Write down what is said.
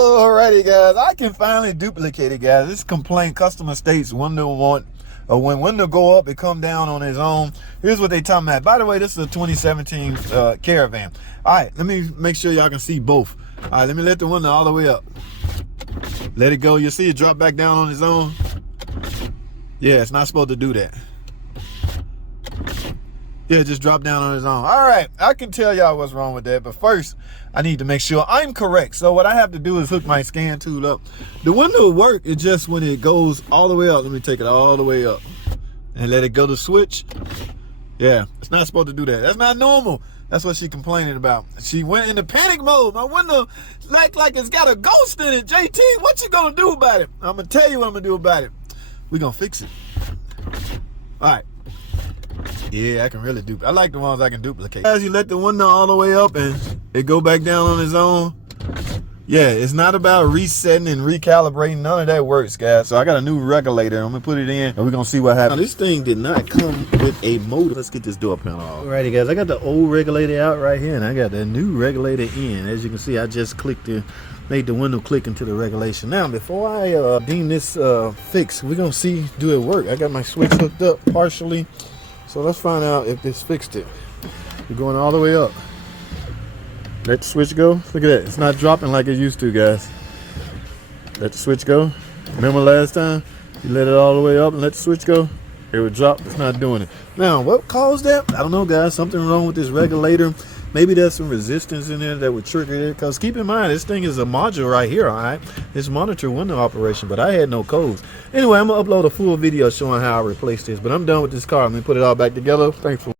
Alrighty guys, I can finally duplicate it guys. This complaint customer states window want, or when window go up it come down on its own. Here's what they talking about. By the way, this is a 2017 Caravan. Alright, let me make sure y'all can see both. Alright, let me let the window all the way up. Let it go. You'll see it drop back down on its own. Yeah, it's not supposed to do that. Yeah, just drop down on its own. All right, I can tell y'all what's wrong with that, but first, I need to make sure I'm correct. So what I have to do is hook my scan tool up. The window will work, it's just when it goes all the way up. Let me take it all the way up and let it go to switch. Yeah, it's not supposed to do that. That's not normal. That's what she complaining about. She went into panic mode. My window like it's got a ghost in it. JT, what you gonna do about it? I'm gonna tell you what I'm gonna do about it. We're gonna fix it. All right. Yeah, I can really duplicate. I like the ones I can duplicate. As you let the window all the way up and it go back down on its own. Yeah, it's not about resetting and recalibrating. None of that works, guys. So I got a new regulator. I'm gonna put it in and we're gonna see what happens. Now, this thing did not come with a motor. Let's get this door panel off. Alrighty, guys. I got the old regulator out right here and I got the new regulator in. As you can see, I just clicked it, made the window click into the regulation. Now, before I deem this fixed, we're gonna see, do it work? I got my switch hooked up partially. So let's find out if this fixed it. We're going all the way up. Let the switch go. Look at that. It's not dropping like it used to, guys. Let the switch go. Remember last time? You let it all the way up and let the switch go? It would drop. It's not doing it. Now, what caused that? I don't know, guys. Something wrong with this regulator. Maybe there's some resistance in there that would trigger it. Because keep in mind, this thing is a module right here, all right? It's monitor window operation, but I had no codes. Anyway, I'm going to upload a full video showing how I replaced this. But I'm done with this car. I'm going to put it all back together. Thanks for